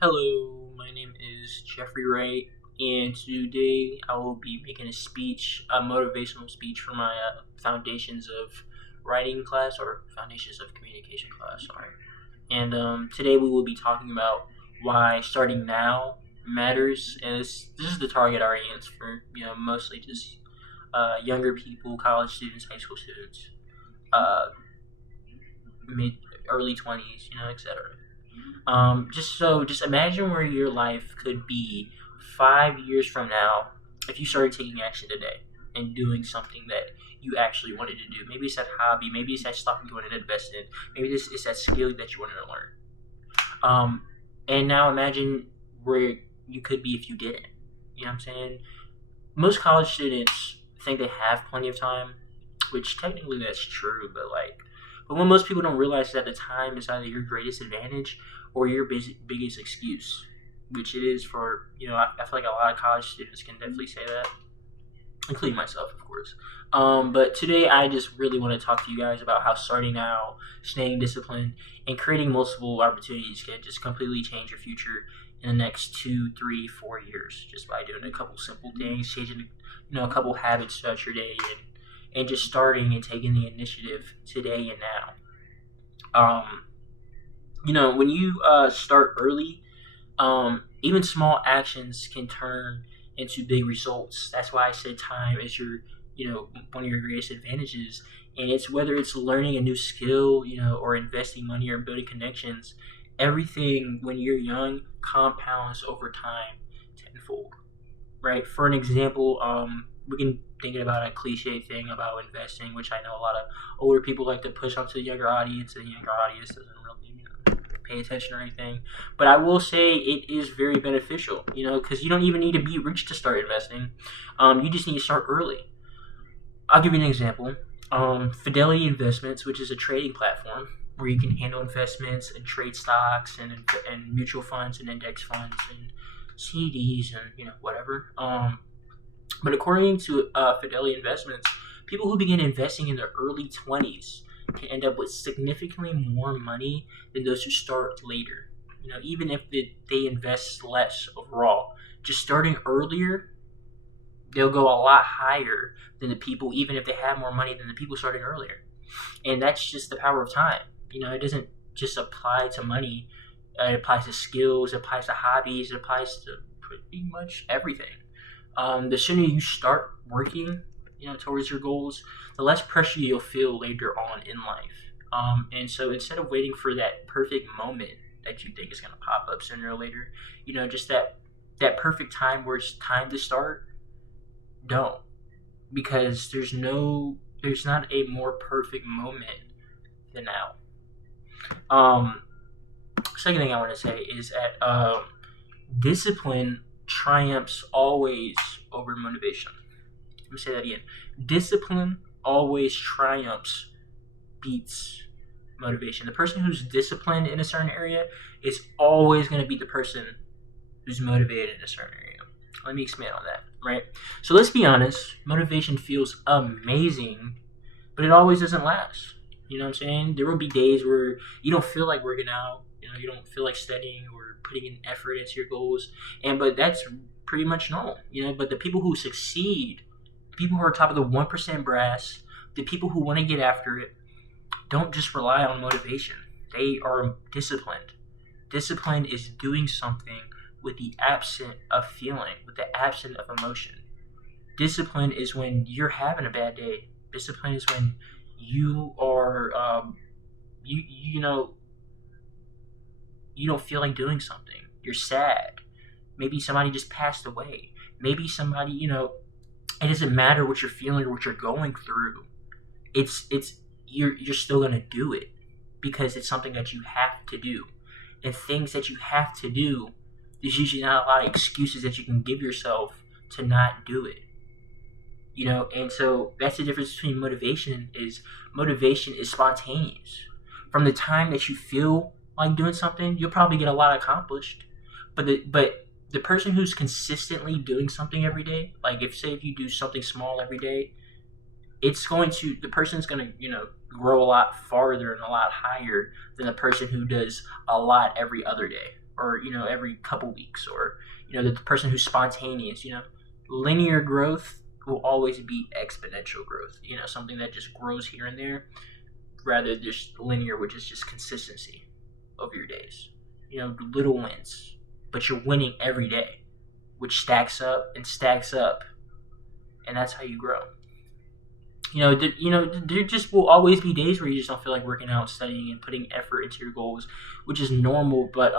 Hello, my name is Jeffrey Wright, and today I will be making a motivational speech for my Foundations of Writing class or Foundations of Communication class. Sorry. And today we will be talking about why starting now matters. And this is the target audience for mostly just younger people, college students, high school students, uh, mid early 20s, etc. Just imagine where your life could be 5 years from now if you started taking action today and doing something that you actually wanted to do. Maybe it's that hobby, maybe it's that stock you wanted to invest in, maybe this is that skill that you wanted to learn. Um, and now imagine where you could be if you didn't. You know what I'm saying? Most college students think they have plenty of time, which technically that's true, but what most people don't realize is that the time is either your greatest advantage or your biggest excuse, which it is for, I feel like a lot of college students can definitely say that, including myself, of course. But today I just really want to talk to you guys about how starting now, staying disciplined, and creating multiple opportunities can just completely change your future in the next 2, 3, 4 years just by doing a couple simple things, changing, a couple habits throughout your day, and just starting and taking the initiative today and now. Um, when you start early, even small actions can turn into big results. That's why I said time is one of your greatest advantages. And it's whether it's learning a new skill, or investing money or building connections, everything when you're young compounds over time tenfold, right? For an example, we can think about a cliche thing about investing, which I know a lot of older people like to push onto the younger audience, and the younger audience doesn't really, pay attention or anything. But I will say it is very beneficial, because you don't even need to be rich to start investing. You just need to start early. I'll give you an example. Fidelity Investments, which is a trading platform where you can handle investments and trade stocks and mutual funds and index funds and CDs and whatever. But according to Fidelity Investments, people who begin investing in their early 20s can end up with significantly more money than those who start later. Even if they invest less overall, just starting earlier, they'll go a lot higher than the people, even if they have more money than the people starting earlier. And that's just the power of time. It doesn't just apply to money. It applies to skills, it applies to hobbies, it applies to pretty much everything. The sooner you start working, towards your goals, the less pressure you'll feel later on in life. And so instead of waiting for that perfect moment that you think is going to pop up sooner or later, just that perfect time where it's time to start, don't, because there's not a more perfect moment than now. Um, Second thing I want to say is that discipline triumphs always over motivation. Let me say that again. Discipline always triumphs, beats motivation. The person who's disciplined in a certain area is always going to beat the person who's motivated in a certain area. Let me expand on that, right? So let's be honest, motivation feels amazing, but it always doesn't last. You know what I'm saying? There will be days where you don't feel like working out, you don't feel like studying or putting in effort into your goals, but that's pretty much normal, but the people who succeed, the people who are top of the 1% brass, the people who want to get after it, don't just rely on motivation. They are disciplined. Discipline is doing something with the absent of feeling, with the absent of emotion. Discipline is when you're having a bad day. Discipline is when you are, you know, you don't feel like doing something. You're sad. Maybe somebody just passed away. Maybe somebody, it doesn't matter what you're feeling or what you're going through. You're still gonna do it because it's something that you have to do. And things that you have to do, there's usually not a lot of excuses that you can give yourself to not do it. And so that's the difference between motivation is spontaneous. From the time that you feel like doing something, you'll probably get a lot accomplished. But the person who's consistently doing something every day, like if you do something small every day, the person's going to, grow a lot farther and a lot higher than the person who does a lot every other day, or every couple weeks, or the person who's spontaneous. Linear growth will always be exponential growth. Something that just grows here and there, rather just linear, which is just consistency of your days. Little wins, but you're winning every day, which stacks up and stacks up, and that's how you grow. There just will always be days where you just don't feel like working out, studying, and putting effort into your goals, which is normal. But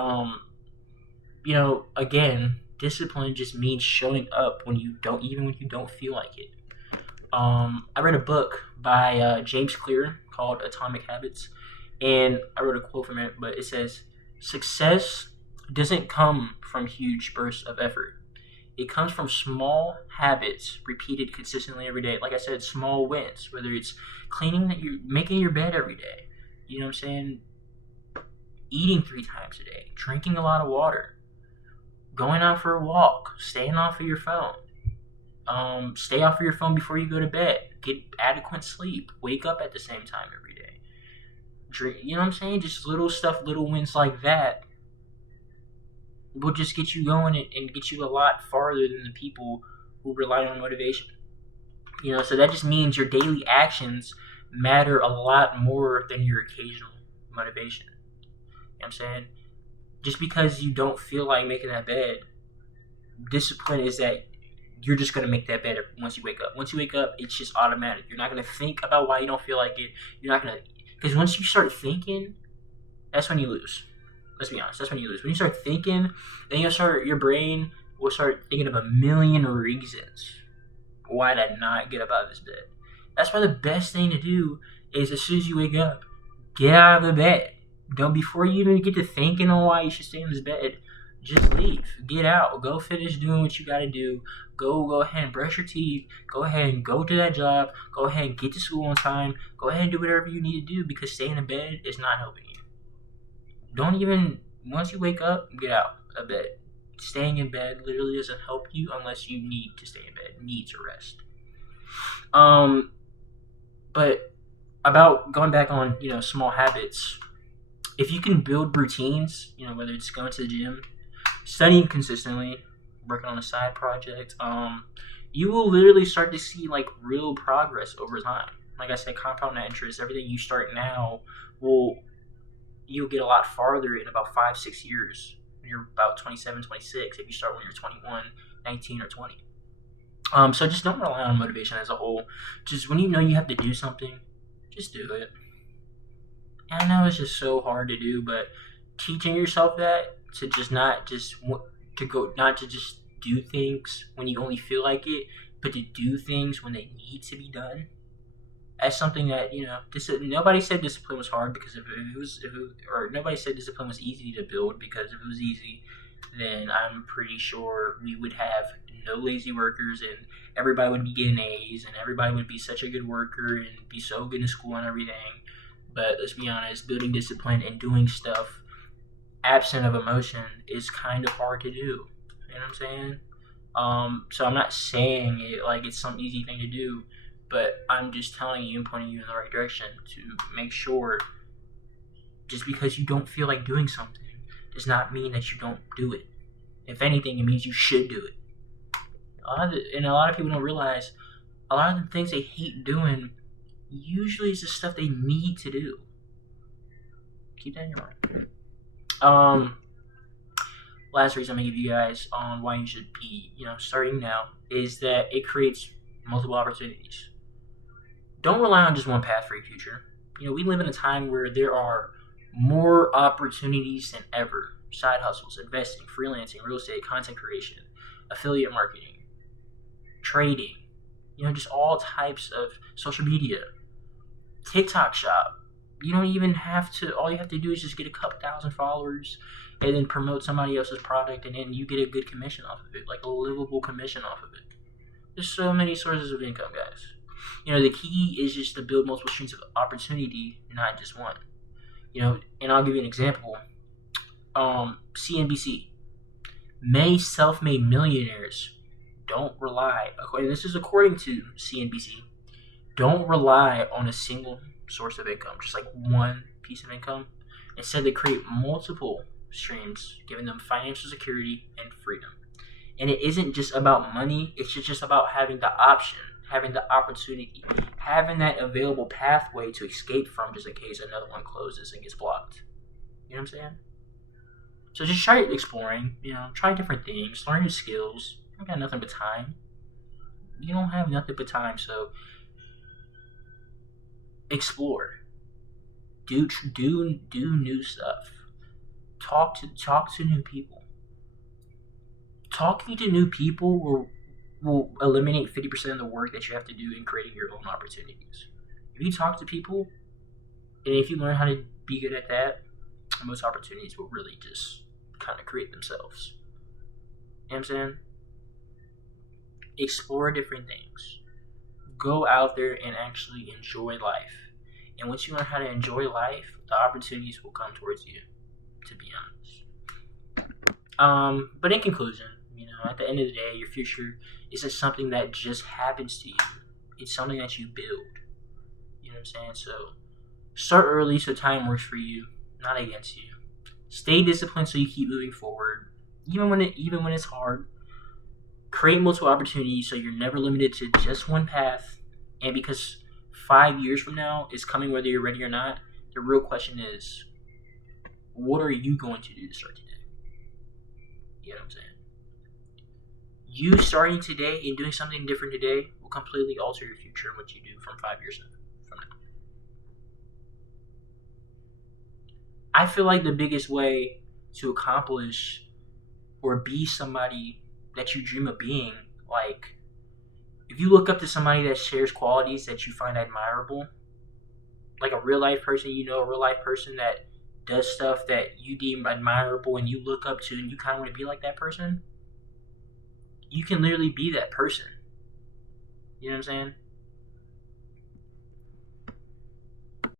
again, discipline just means showing up when you don't feel like it. I read a book by James Clear called Atomic Habits, and I wrote a quote from it, but it says, "Success doesn't come from huge bursts of effort. It comes from small habits repeated consistently every day." Like I said, small wins, whether it's making your bed every day, you know what I'm saying? Eating 3 times a day, drinking a lot of water, going out for a walk, staying off of your phone. Stay off of your phone before you go to bed. Get adequate sleep. Wake up at the same time every day. Drink, you know what I'm saying? Just little stuff, little wins like that will just get you going and get you a lot farther than the people who rely on motivation. So that just means your daily actions matter a lot more than your occasional motivation. You know what I'm saying? Just because you don't feel like making that bed, discipline is that you're just going to make that bed once you wake up. Once you wake up, it's just automatic. You're not going to think about why you don't feel like it. You're not going to, because once you start thinking, that's when you lose. Let's be honest, that's when you lose. When you start thinking, then your brain will start thinking of a million reasons why to not get up out of this bed. That's why the best thing to do is, as soon as you wake up, get out of the bed. Before you even get to thinking on why you should stay in this bed, just leave. Get out. Go finish doing what you got to do. Go ahead and brush your teeth. Go ahead and go to that job. Go ahead and get to school on time. Go ahead and do whatever you need to do, because staying in bed is not helping you. Once you wake up, get out of bed. Staying in bed literally doesn't help you unless you need to stay in bed, need to rest. But about going back on, small habits, if you can build routines, whether it's going to the gym, studying consistently, working on a side project, you will literally start to see like real progress over time. Like I said, compound interest, everything you start now you'll get a lot farther in about 5-6 years. When you're about 27, 26, if you start when you're 21, 19, or 20. So just don't rely on motivation as a whole. Just when you know you have to do something, just do it. And I know it's just so hard to do, but teaching yourself that not to just do things when you only feel like it, but to do things when they need to be done. That's something that nobody said discipline was hard, because or nobody said discipline was easy to build, because if it was easy, then I'm pretty sure we would have no lazy workers, and everybody would be getting A's, and everybody would be such a good worker and be so good in school and everything. But let's be honest, building discipline and doing stuff absent of emotion is kind of hard to do. You know what I'm saying? So I'm not saying it like it's some easy thing to do, but I'm just telling you and pointing you in the right direction to make sure. Just because you don't feel like doing something does not mean that you don't do it. If anything, it means you should do it. And a lot of people don't realize a lot of the things they hate doing usually is the stuff they need to do. Keep that in your mind. Last reason I'm gonna give you guys on why you should be, starting now, is that it creates multiple opportunities. Don't rely on just one path for your future. We live in a time where there are more opportunities than ever. Side hustles, investing, freelancing, real estate, content creation, affiliate marketing, trading, just all types of social media, TikTok shop. You don't even have to, all you have to do is just get a couple thousand followers and then promote somebody else's product, and then you get a good commission off of it, like a livable commission off of it. There's so many sources of income, guys. The key is just to build multiple streams of opportunity, not just one. And I'll give you an example. CNBC. Many self-made millionaires don't rely, and this is according to CNBC, don't rely on a single source of income, just like one piece of income. Instead, they create multiple streams, giving them financial security and freedom. And it isn't just about money, it's just about having the option, having the opportunity, having that available pathway to escape from just in case another one closes and gets blocked. You know what I'm saying? So just try exploring, try different things, learn new skills. You got nothing but time. You don't have nothing but time, so explore. Do new stuff. Talk to new people. Talking to new people will eliminate 50% of the work that you have to do in creating your own opportunities. If you talk to people, and if you learn how to be good at that, most opportunities will really just kind of create themselves. You know what I'm saying? Explore different things. Go out there and actually enjoy life. And once you learn how to enjoy life, the opportunities will come towards you, to be honest. But in conclusion, at the end of the day, your future isn't something that just happens to you. It's something that you build. You know what I'm saying? So start early so time works for you, not against you. Stay disciplined so you keep moving forward, even when it's hard. Create multiple opportunities so you're never limited to just one path. And because 5 years from now is coming whether you're ready or not, the real question is, what are you going to do to start today? You know what I'm saying? You starting today and doing something different today will completely alter your future and what you do from 5 years from now. I feel like the biggest way to accomplish or be somebody that you dream of being, like, if you look up to somebody that shares qualities that you find admirable, like a real life person, a real life person that does stuff that you deem admirable and you look up to and you kind of want to be like that person, you can literally be that person. You know what I'm saying?